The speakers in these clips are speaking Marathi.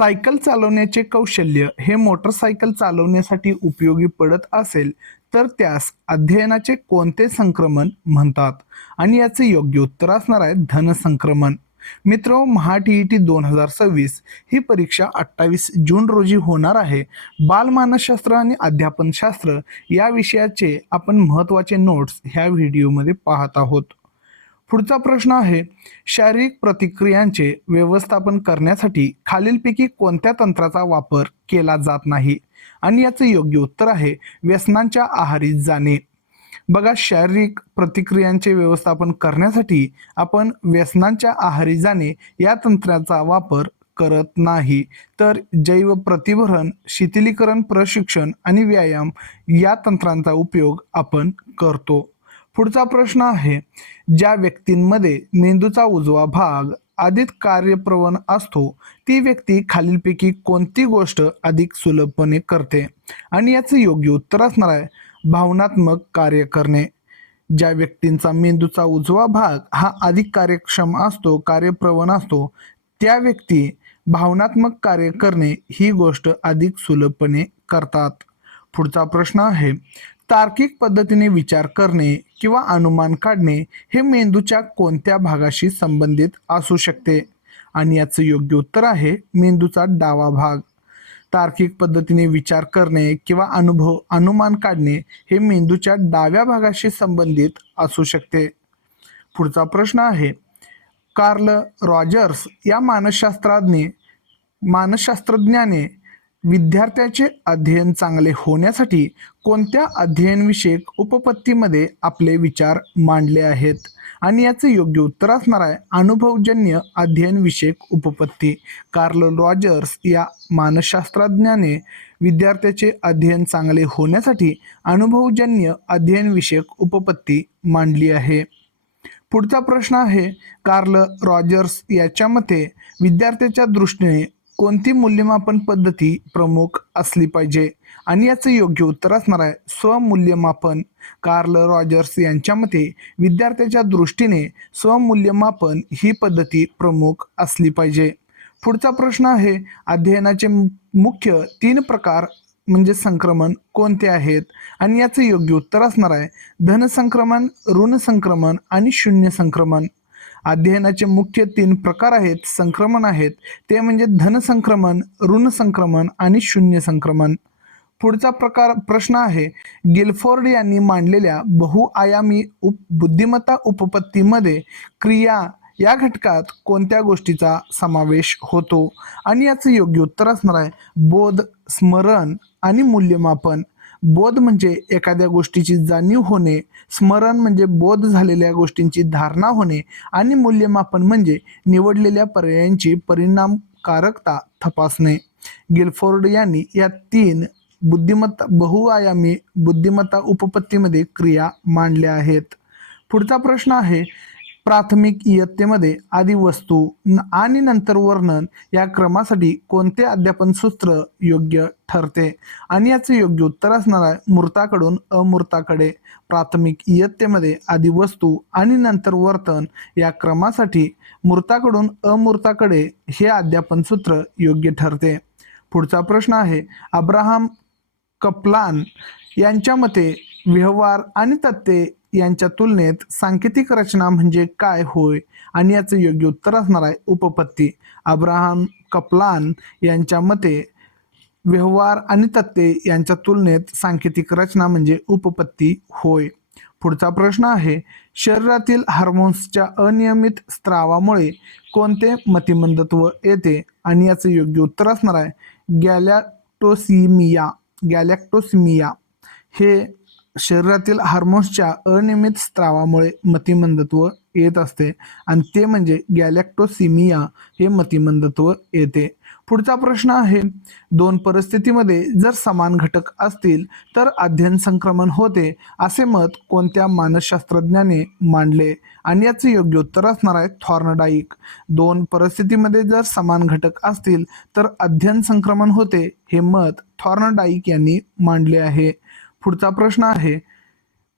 सायकल चालवण्याचे कौशल्य हे मोटरसायकल चालवण्यासाठी उपयोगी पडत असेल तर त्यास अध्ययनाचे कोणते संक्रमण म्हणतात? आणि याचे योग्य उत्तर असणार आहे धनसंक्रमण. मित्र, महाटीईटी 2026 ही परीक्षा 28 जून रोजी होणार आहे. बालमानसशास्त्र आणि अध्यापनशास्त्र या विषयाचे आपण महत्त्वाचे नोट्स ह्या व्हिडिओमध्ये पाहत आहोत. पुढचा प्रश्न आहे, शारीरिक प्रतिक्रियांचे व्यवस्थापन करण्यासाठी खालीलपैकी कोणत्या तंत्राचा वापर केला जात नाही? आणि याचे योग्य उत्तर आहे व्यसनांच्या आहारी जाणे. बघा, शारीरिक प्रतिक्रियांचे व्यवस्थापन करण्यासाठी आपण व्यसनांच्या आहारी जाणे या तंत्राचा वापर करत नाही, तर जैव प्रतिभरण, शिथिलीकरण प्रशिक्षण आणि व्यायाम या तंत्रांचा उपयोग आपण करतो. पुढचा प्रश्न आहे, ज्या व्यक्तींमध्ये मेंदूचा उजवा भाग अधिक कार्यप्रवण असतो ती व्यक्ती खालीलपैकी कोणती गोष्ट अधिक सुलभपणे करते? आणि याचे योग्य उत्तर असणार आहे भावनात्मक कार्य करणे. ज्या व्यक्तींचा मेंदूचा उजवा भाग हा अधिक कार्यक्षम असतो, कार्यप्रवण असतो, त्या व्यक्ती भावनात्मक कार्य करणे ही गोष्ट अधिक सुलभपणे करतात. पुढचा प्रश्न आहे, तार्किक पद्धतीने विचार करणे किंवा अनुमान काढणे हे मेंदूच्या कोणत्या भागाशी संबंधित असू शकते? आणि याचं योग्य उत्तर आहे मेंदूचा डावा भाग. तार्किक पद्धतीने विचार करणे किंवा अनुमान काढणे हे मेंदूच्या डाव्या भागाशी संबंधित असू शकते. पुढचा प्रश्न आहे, कार्ल रॉजर्स या मानसशास्त्रज्ञाने विद्यार्थ्याचे अध्ययन चांगले होण्यासाठी कोणत्या अध्ययनविषयक उपपत्तीमध्ये आपले विचार मांडले आहेत? आणि याचे योग्य उत्तर असणार आहे अनुभवजन्य अध्ययनविषयक उपपत्ती. कार्ल रॉजर्स या मानसशास्त्रज्ञाने विद्यार्थ्याचे अध्ययन चांगले होण्यासाठी अनुभवजन्य अध्ययनविषयक उपपत्ती मांडली आहे. पुढचा प्रश्न आहे, कार्ल रॉजर्स याच्या मते विद्यार्थ्याच्या दृष्टीने कोणती मूल्यमापन पद्धती प्रमुख असली पाहिजे? आणि याचं योग्य उत्तर असणार आहे स्वमूल्यमापन. कार्ल रॉजर्स यांच्या मते विद्यार्थ्याच्या दृष्टीने स्वमूल्यमापन ही पद्धती प्रमुख असली पाहिजे. पुढचा प्रश्न आहे, अध्ययनाचे मुख्य 3 प्रकार म्हणजे संक्रमण कोणते आहेत? आणि याचं योग्य उत्तर असणार आहे धनसंक्रमण, ऋण संक्रमण आणि शून्य संक्रमण. अध्ययनाचे मुख्य 3 प्रकार आहेत, संक्रमण आहेत, ते म्हणजे धनसंक्रमण, ऋण संक्रमण आणि शून्य संक्रमण. पुढचा प्रश्न आहे, गिलफोर्ड यांनी मांडलेल्या बहुआयामी बुद्धिमत्ता उपपत्तीमध्ये क्रिया या घटकात कोणत्या गोष्टीचा समावेश होतो? आणि याचं योग्य उत्तर असणार आहे बोध, स्मरण आणि मूल्यमापन. बोध म्हणजे एखाद्या गोष्टीची जाणीव होणे, स्मरण म्हणजे बोध झालेल्या गोष्टींची धारणा होणे आणि मूल्यमापन म्हणजे निवडलेल्या पर्यायांची परिणामकारकता तपासणे. गिलफोर्ड यांनी या 3 बहुआयामी बुद्धिमत्ता उपपत्तीमध्ये क्रिया मांडल्या आहेत. पुढचा प्रश्न आहे, प्राथमिक इयत्तेमध्ये आधी वस्तू आणि नंतर वर्णन या क्रमासाठी कोणते अध्यापन सूत्र योग्य ठरते? आणि याचे योग्य उत्तर असणार आहे मूर्ताकडून अमूर्ताकडे. प्राथमिक इयत्तेमध्ये आधी वस्तू आणि नंतर वर्तन या क्रमासाठी मूर्ताकडून अमूर्ताकडे हे अध्यापन सूत्र योग्य ठरते. पुढचा प्रश्न आहे, अब्राहम कप्लान यांच्या मते व्यवहार आणि तत्त्वे यांच्या तुलनेत सांकेतिक रचना म्हणजे काय होय? आणि याचं योग्य उत्तर असणार आहे उपपत्ती. अब्राहम कप्लान यांच्या मते व्यवहार आणि तत्त्वे यांच्या तुलनेत सांकेतिक रचना म्हणजे उपपत्ती होय. पुढचा प्रश्न आहे, शरीरातील हार्मोन्सच्या अनियमित स्त्रावामुळे कोणते मतिमंदत्व येते? आणि याचं योग्य उत्तर असणार आहे गॅलॅक्टोसिमिया. हे शरीरातील हार्मोन्सच्या अनियमित स्त्रावामुळे मतिमंदत्व येत असते आणि ते म्हणजे गॅलॅक्टोसिमिया हे मतिमंदत्व येते. पुढचा प्रश्न आहे, 2 परिस्थितीमध्ये जर समान घटक असतील तर अध्ययन संक्रमण होते असे मत कोणत्या मानसशास्त्रज्ञाने मांडले? आणि याचे योग्य उत्तर असणार आहे थॉर्नडाईक. 2 परिस्थितीमध्ये जर समान घटक असतील तर अध्ययन संक्रमण होते हे मत थॉर्नडाईक यांनी मांडले आहे. पुढचा प्रश्न आहे,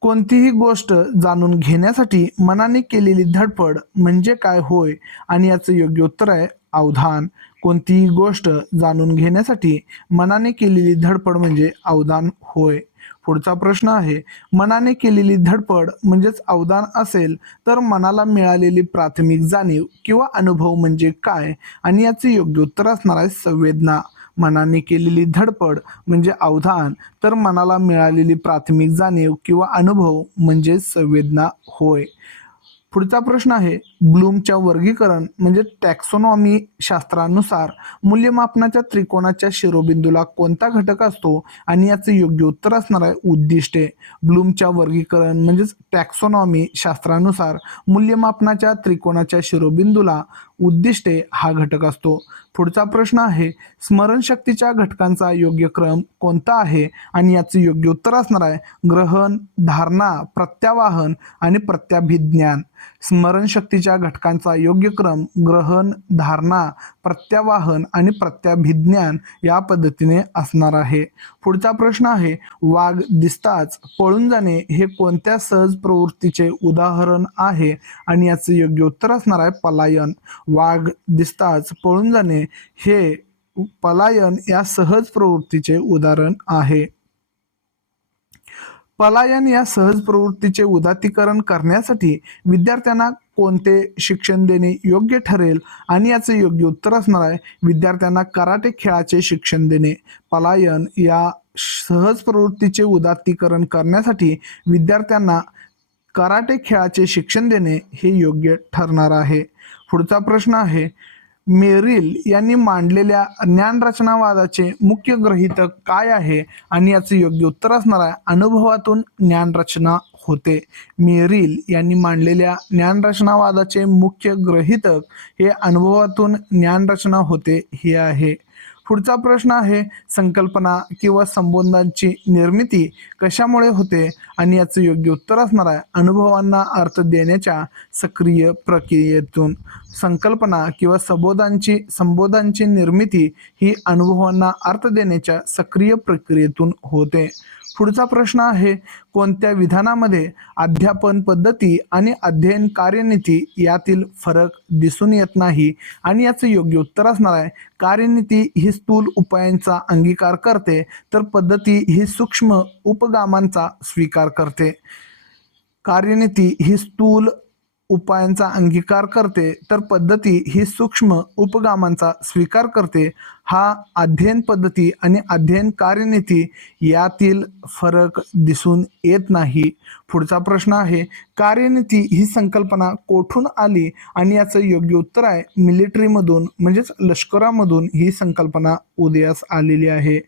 कोणतीही गोष्ट जाणून घेण्यासाठी मनाने केलेली धडपड म्हणजे काय होय? आणि याचं योग्य उत्तर आहे अवधान. कोणतीही गोष्ट जाणून घेण्यासाठी मनाने केलेली धडपड म्हणजे अवधान होय. पुढचा प्रश्न आहे, मनाने केलेली धडपड म्हणजेच अवधान असेल तर मनाला मिळालेली प्राथमिक जाणीव किंवा अनुभव म्हणजे काय? आणि याचे योग्य उत्तर असणार आहे संवेदना. मनाने केलेली धडपड म्हणजे अवधान, तर मनाला मिळालेली प्राथमिक जाणीव किंवा अनुभव म्हणजे संवेदना होय. पुढचा प्रश्न आहे, ब्लूमच्या वर्गीकरण म्हणजे टॅक्सोनॉमी शास्त्रानुसार मूल्यमापनाच्या त्रिकोणाच्या शिरोबिंदूला कोणता घटक असतो? आणि याचे योग्य उत्तर असणार आहे उद्दिष्टे. ब्लूमच्या वर्गीकरण म्हणजेच टॅक्सोनॉमी शास्त्रानुसार मूल्यमापनाच्या त्रिकोणाच्या शिरोबिंदूला उद्दिष्टे हा घटक असतो. पुढचा प्रश्न आहे, स्मरणशक्तीच्या घटकांचा योग्य क्रम कोणता आहे? आणि याचे योग्य उत्तर असणार आहे ग्रहण, धारणा, प्रत्यावाहन आणि प्रत्याभिज्ञान. स्मरणशक्तीच्या घटकांचा योग्य क्रम ग्रहण, धारणा, प्रत्यावाहन आणि प्रत्याभिज्ञान या पद्धतीने असणार आहे. पुढचा प्रश्न आहे, वाघ दिसताच पळून जाणे हे कोणत्या सहज प्रवृत्तीचे उदाहरण आहे? आणि याचे योग्य उत्तर असणार आहे पलायन. वाघ दिसताच पळून जाणे हे पलायन या सहज प्रवृत्तीचे उदाहरण आहे. पलायन या सहज प्रवृत्तीचे उदात्तीकरण करण्यासाठी विद्यार्थ्यांना कोणते शिक्षण देणे योग्य ठरेल? आणि याचे योग्य उत्तर असणार आहे विद्यार्थ्यांना कराटे खेळाचे शिक्षण देणे. पलायन या सहज प्रवृत्तीचे उदात्तीकरण करण्यासाठी विद्यार्थ्यांना कराटे खेळाचे शिक्षण देणे हे योग्य ठरणार आहे. पुढचा प्रश्न आहे, मेरिल यांनी मांडलेल्या ज्ञानरचनावादाचे मुख्य गृहीतक काय आहे? आणि याचे योग्य उत्तर असणार आहे अनुभवातून ज्ञानरचना होते. मेरिल यांनी मांडलेल्या ज्ञानरचनावादाचे मुख्य गृहीतक हे अनुभवातून ज्ञानरचना होते हे आहे. पुढचा प्रश्न आहे, संकल्पना किंवा संबोधांची निर्मिती कशामुळे होते? आणि याचे योग्य उत्तर असणार आहे अनुभवांना अर्थ देण्याच्या सक्रिय प्रक्रियेतून. संकल्पना किंवा संबोधांची निर्मिती ही अनुभवांना अर्थ देण्याच्या सक्रिय प्रक्रियेतून होते. पुढचा प्रश्न आहे, कोणत्या विधानामध्ये अध्यापन पद्धती आणि अध्ययन कार्यनीती यातील फरक दिसून येत नाही? आणि याचे योग्य उत्तर असणार आहे कार्यनीती ही स्थूल उपायांचा अंगीकार करते, तर पद्धती ही सूक्ष्म उपगामांचा स्वीकार करते. कार्यनीती ही स्थूल उपायांचा अंगीकार करते, तर पद्धती ही सूक्ष्म उपगामांचा स्वीकार करते. हा अध्ययन पद्धती आणि अध्ययन कार्यनीती यातील फरक दिसून येत नाही. पुढचा प्रश्न आहे, कार्यनीती ही संकल्पना कोठून आली? आणि याचं योग्य उत्तर आहे मिलिटरीमधून म्हणजेच लष्करामधून ही संकल्पना उदयास आलेली आहे.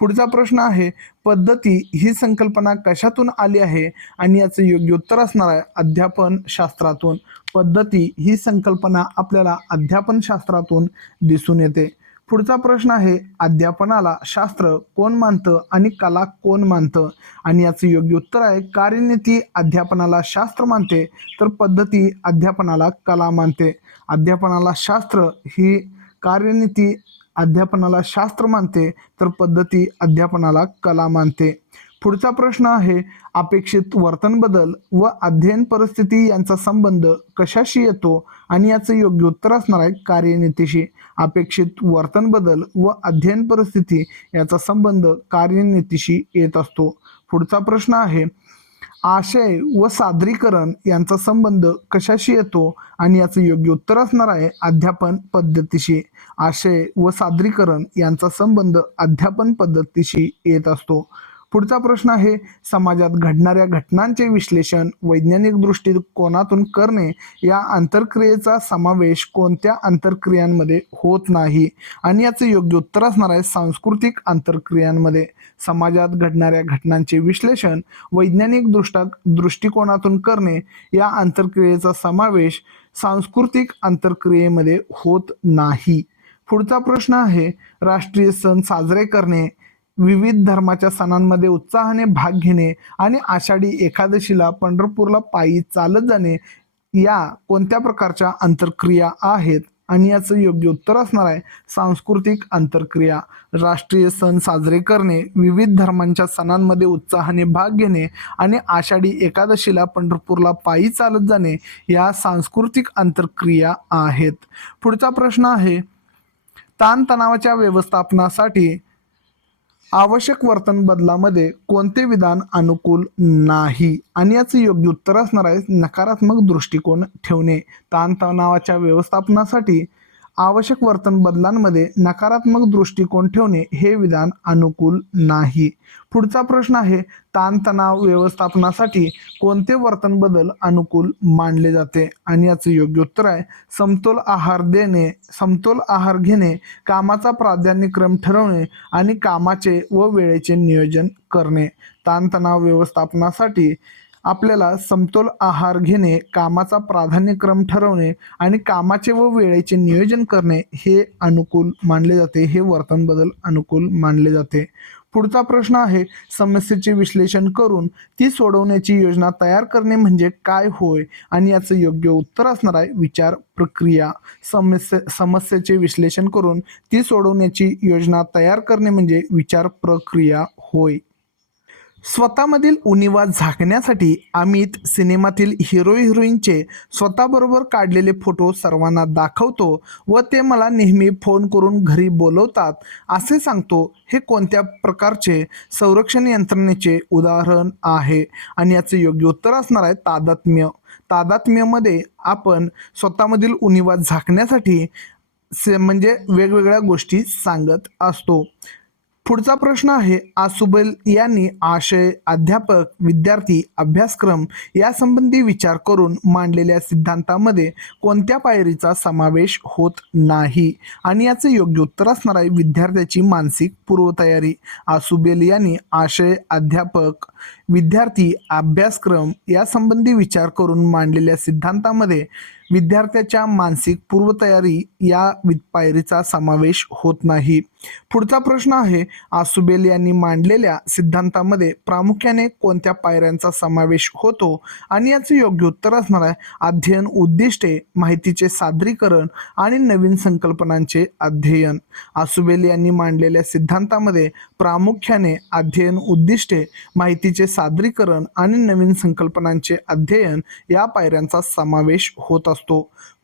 पुढचा प्रश्न आहे, पद्धती ही संकल्पना कशातून आली आहे? आणि याचं योग्य उत्तर असणार आहे अध्यापन शास्त्रातून. पद्धती ही संकल्पना आपल्याला अध्यापन शास्त्रातून दिसून येते. पुढचा प्रश्न आहे, अध्यापनाला शास्त्र कोण मानतं आणि कला कोण मानतं? आणि याचं योग्य उत्तर आहे कार्यनीती अध्यापनाला शास्त्र मानते, तर पद्धती अध्यापनाला कला मानते. अध्यापनाला शास्त्र ही कार्यनीती अध्यापनाला शास्त्र मानते, तर पद्धती अध्यापनाला कला मानते. पुढचा प्रश्न आहे, अपेक्षित वर्तन बदल व अध्ययन परिस्थिती यांचा संबंध कशाशी येतो? आणि याचं योग्य उत्तर असणार आहे कार्यनीतीशी. अपेक्षित वर्तन बदल व अध्ययन परिस्थिती याचा संबंध कार्यनीतीशी येत असतो. पुढचा प्रश्न आहे, आशय व सादरीकरण यांचा संबंध कशाशी येतो? आणि याचं योग्य उत्तर असणार आहे अध्यापन पद्धतीशी. आशय व सादरीकरण यांचा संबंध अध्यापन पद्धतीशी येत असतो. पुढचा प्रश्न आहे, समाजात घडणाऱ्या घटनांचे विश्लेषण वैज्ञानिक दृष्टिकोनातून करणे या आंतरक्रियेचा समावेश कोणत्या आंतरक्रियांमध्ये होत नाही? आणि याचे योग्य उत्तर असणार आहे सांस्कृतिक आंतरक्रियांमध्ये. समाजात घडणाऱ्या घटनांचे विश्लेषण वैज्ञानिक दृष्टिकोनातून करणे या आंतरक्रियेचा समावेश सांस्कृतिक आंतरक्रियेमध्ये होत नाही. पुढचा प्रश्न आहे, राष्ट्रीय सण साजरे करणे, विविध धर्माच्या सणांमध्ये उत्साहाने भाग घेणे आणि आषाढी एकादशीला पंढरपूरला पायी चालत जाणे या कोणत्या प्रकारच्या आंतरक्रिया आहेत? आणि याचं योग्य उत्तर असणार आहे सांस्कृतिक आंतरक्रिया. राष्ट्रीय सण साजरे करणे, विविध धर्मांच्या सणांमध्ये उत्साहाने भाग घेणे आणि आषाढी एकादशीला पंढरपूरला पायी चालत जाणे या सांस्कृतिक आंतरक्रिया आहेत. पुढचा प्रश्न आहे, ताणतणावाच्या व्यवस्थापनासाठी आवश्यक वर्तन बदलामध्ये कोणते विधान अनुकूल नाही? आणि याचं योग्य उत्तर असणार आहे नकारात्मक दृष्टिकोन ठेवणे. ताणतणावाच्या व्यवस्थापनासाठी आवश्यक वर्तन बदलांमध्ये नकारात्मक दृष्टिकोन ठेवणे हे विधान अनुकूल नाही. पुढचा प्रश्न आहे, ताणतणाव व्यवस्थापनासाठी कोणते वर्तन बदल अनुकूल मानले जाते? आणि याचं योग्य उत्तर आहे समतोल आहार देणे, समतोल आहार घेणे, कामाचा प्राधान्यक्रम ठरवणे आणि कामाचे व वेळेचे नियोजन करणे. ताणतणाव व्यवस्थापनासाठी आपल्याला समतोल आहार घेणे, कामाचा प्राधान्यक्रम ठरवणे आणि कामाचे व वेळेचे नियोजन करणे हे अनुकूल मानले जाते, हे वर्तन बदल अनुकूल मानले जाते. पुढचा प्रश्न आहे, समस्येचे विश्लेषण करून ती सोडवण्याची योजना तयार करणे म्हणजे काय होय? आणि याचं योग्य उत्तर असणार आहे विचार प्रक्रिया. समस्येचे विश्लेषण करून ती सोडवण्याची योजना तयार करणे म्हणजे विचार प्रक्रिया होय. स्वतःमधील उणिवा झाकण्यासाठी अमित सिनेमातील हिरो हिरोईनचे स्वतःबरोबर काढलेले फोटो सर्वांना दाखवतो व ते मला नेहमी फोन करून घरी बोलवतात असे सांगतो. हे कोणत्या प्रकारचे संरक्षण यंत्रणेचे उदाहरण आहे? आणि याचे योग्य उत्तर असणार आहे तादात्म्य. तादात्म्यमध्ये आपण स्वतःमधील उणिवा झाकण्यासाठी म्हणजे वेगवेगळ्या गोष्टी सांगत असतो. पुढचा प्रश्न आहे, आसुबेल यांनी आशय, अध्यापक, विद्यार्थी, अभ्यासक्रम यासंबंधी विचार करून मांडलेल्या सिद्धांतामध्ये कोणत्या पायरीचा समावेश होत नाही? आणि याचे योग्य उत्तर असणार आहे विद्यार्थ्याची मानसिक पूर्वतयारी. आसुबेल यांनी आशय, अध्यापक, विद्यार्थी, अभ्यासक्रम यासंबंधी विचार करून मांडलेल्या सिद्धांतामध्ये विद्यार्थ्याच्या मानसिक पूर्वतयारी या पायरीचा समावेश होत नाही. पुढचा प्रश्न आहे, आसुबेल यांनी मांडलेल्या सिद्धांतामध्ये प्रामुख्याने कोणत्या पायऱ्यांचा समावेश होतो? आणि याचे योग्य उत्तर असणार आहे अध्ययन उद्दिष्टे, माहितीचे सादरीकरण आणि नवीन संकल्पनांचे अध्ययन. आसुबेल यांनी मांडलेल्या सिद्धांतामध्ये प्रामुख्याने अध्ययन उद्दिष्टे, माहितीचे सादरीकरण आणि नवीन संकल्पनांचे अध्ययन या पायऱ्यांचा समावेश होत असतो.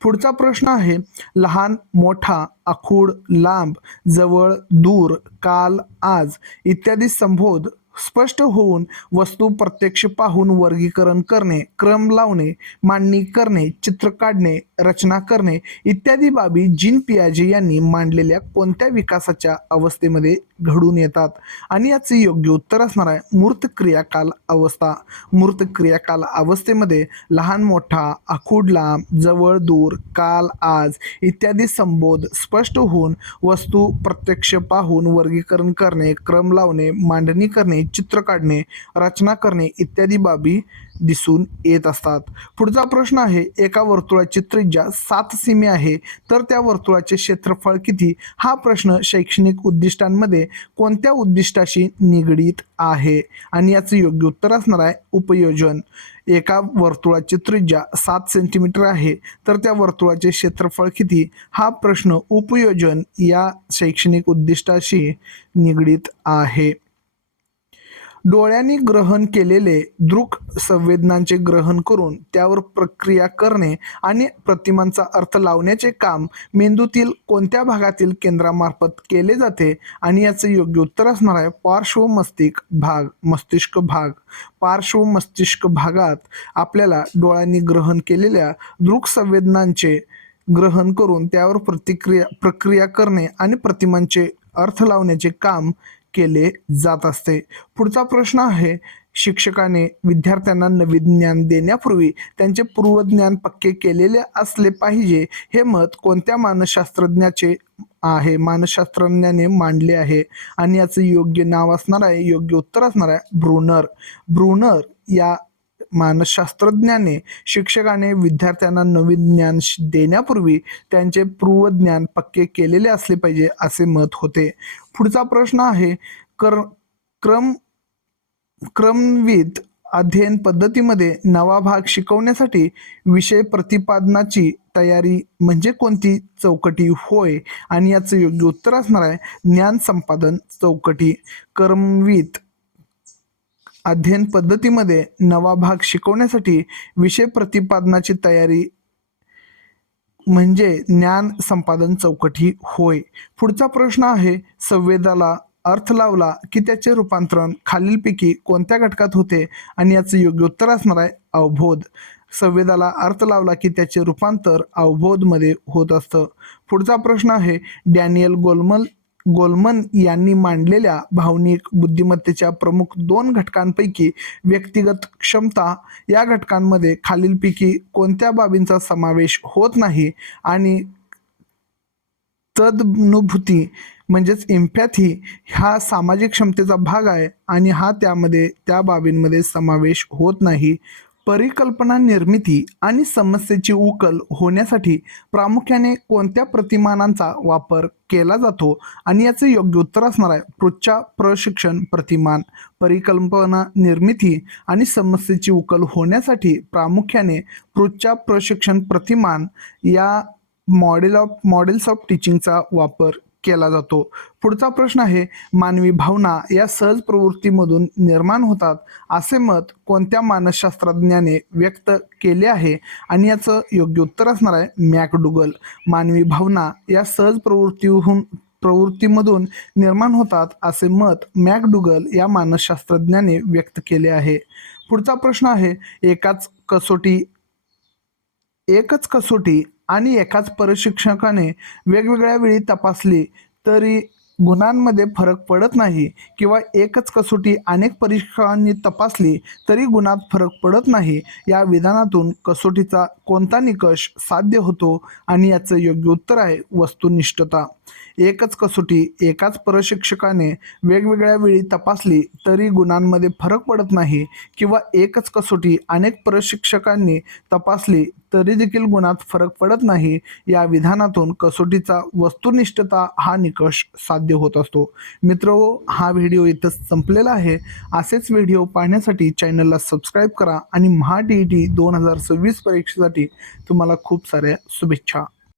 पुढचा प्रश्न आहे, लहान, मोठा, आखूड, लांब, जवळ, दूर, काल, आज इत्यादी संबोध स्पष्ट होऊन वस्तू प्रत्यक्ष पाहून वर्गीकरण करणे, क्रम लावणे, मांडणी करणे, चित्र काढणे, रचना करणे इत्यादी बाबी जीन पियाजे यांनी मांडलेल्या कोणत्या विकासाच्या अवस्थेमध्ये घडून येतात? आणि याचे योग्य उत्तर असणार आहे मूर्त क्रियाकाल अवस्था. मूर्त क्रियाकाल अवस्थेमध्ये लहान, मोठा, आखूड, लांब, जवळ, दूर, काल, आज इत्यादी संबोध स्पष्ट होऊन वस्तू प्रत्यक्ष पाहून वर्गीकरण करणे, क्रम लावणे, मांडणी करणे, चित्र काढणे, रचना करणे इत्यादी बाबी दिसून येत असतात. पुढचा प्रश्न आहे, एका वर्तुळाची त्रिज्या 7 सेमी आहे तर त्या वर्तुळाचे क्षेत्रफळ किती? हा प्रश्न शैक्षणिक उद्दिष्टांमध्ये कोणत्या उद्दिष्टाशी निगडीत आहे? आणि याचे योग्य उत्तर असणार आहे उपयोजन. एका वर्तुळाची त्रिज्या 7 सेंटीमीटर आहे तर त्या वर्तुळाचे क्षेत्रफळ किती? हा प्रश्न उपयोजन या शैक्षणिक उद्दिष्टाशी निगडीत आहे. डोळ्यांनी ग्रहण केलेले दृक संवेदनांचे ग्रहण करून त्यावर प्रक्रिया करणे आणि प्रतिमांचा अर्थ लावण्याचे काम मेंदूतील कोणत्या भागातील केंद्रामार्फत केले जाते? आणि याचे योग्य उत्तर असणार आहे पार्श्व मस्तिष्क भाग. पार्श्व मस्तिष्क भागात आपल्याला डोळ्यांनी ग्रहण केलेल्या दृक संवेदनांचे ग्रहण करून त्यावर प्रक्रिया करणे आणि प्रतिमांचे अर्थ लावण्याचे काम केले जात असते. पुढचा प्रश्न आहे, शिक्षकाने विद्यार्थ्यांना नवीन ज्ञान देण्यापूर्वी त्यांचे पूर्वज्ञान पक्के केलेले असले पाहिजे हे मत कोणत्या मानसशास्त्रज्ञाचे आहे? मानसशास्त्रज्ञाने मांडले आहे. आणि याचं योग्य नाव असणार आहे, योग्य उत्तर असणार आहे ब्रूनर. ब्रूनर या मानसशास्त्रज्ञाने शिक्षकाने विद्यार्थ्यांना नवीन ज्ञान देण्यापूर्वी त्यांचे पूर्वज्ञान पक्के केलेले असले पाहिजे असे मत होते. पुढचा प्रश्न आहे, क्रमवित अध्ययन पद्धतीमध्ये नवा भाग शिकवण्यासाठी विषय प्रतिपादनाची तयारी म्हणजे कोणती चौकटी होय? आणि याचं योग्य उत्तर असणार आहे ज्ञान संपादन चौकटी. क्रमवित अध्ययन पद्धतीमध्ये नवा भाग शिकवण्यासाठी विषय प्रतिपादनाची तयारी म्हणजे ज्ञान संपादन चौकटी होय. पुढचा प्रश्न आहे, संवेदाला अर्थ लावला की त्याचे रूपांतरण खालीलपैकी कोणत्या घटकात होते? आणि याचं योग्य उत्तर असणार आहे अवबोध. संवेदाला अर्थ लावला की त्याचे रूपांतर अवबोधमध्ये होत असतं. पुढचा प्रश्न आहे, डॅनियल गोलमन यांनी मांडलेल्या भावनिक बुद्धिमत्तेच्या प्रमुख 2 घटकांपैकी व्यक्तिगत क्षमता या घटकांमध्ये खालीलपैकी कोणत्या बाबींचा समावेश होत नाही? आणि तदनुभूती म्हणजेच एम्पॅथी हा सामाजिक क्षमतेचा भाग आहे आणि हा त्या बाबींमध्ये समावेश होत नाही. परिकल्पना निर्मिती आणि समस्येची उकल होण्यासाठी प्रामुख्याने कोणत्या प्रतिमानांचा वापर केला जातो? आणि याचं योग्य उत्तर असणार आहे पृच्छा प्रशिक्षण प्रतिमान. परिकल्पना निर्मिती आणि समस्येची उकल होण्यासाठी प्रामुख्याने पृच्छा प्रशिक्षण प्रतिमान या मॉडेल्स ऑफ टीचिंगचा वापर केला जातो. पुढचा प्रश्न आहे, मानवी भावना या सहज प्रवृत्तीमधून निर्माण होतात असे मत कोणत्या मानसशास्त्रज्ञाने व्यक्त केले आहे? आणि याचं योग्य उत्तर असणार आहे मॅकडुगल. मानवी भावना या सहज प्रवृत्तीमधून निर्माण होतात असे मत मॅकडुगल या मानसशास्त्रज्ञाने व्यक्त केले आहे. पुढचा प्रश्न आहे, एकच कसोटी आणि एकाच प्रशिक्षकाने वेगवेगळ्या वेळी तपासली तरी गुणांमध्ये फरक पडत नाही, किंवा एकच कसोटी अनेक परीक्षकांनी तपासली तरी गुणात फरक पडत नाही, या विधानातून कसोटीचा कोणता निकष साध्य होतो? आणि याचं योग्य उत्तर आहे वस्तुनिष्ठता. एकच कसोटी एकाच प्रशिक्षकाने वेगवेगळ्या वेळी तपासली तरी गुणांमध्ये फरक पडत नाही, किंवा एकच कसोटी अनेक प्रशिक्षकांनी तपासली तरी देखील गुणात फरक पडत नाही, या विधानातून कसोटीचा वस्तुनिष्ठता हा निकष साध्य होत असतो. मित्रहो, हा व्हिडिओ इथं संपलेला आहे. असेच व्हिडिओ पाहण्यासाठी चॅनलला सबस्क्राईब करा आणि महा TET 2026 परीक्षेसाठी तुम्हाला खूप साऱ्या शुभेच्छा.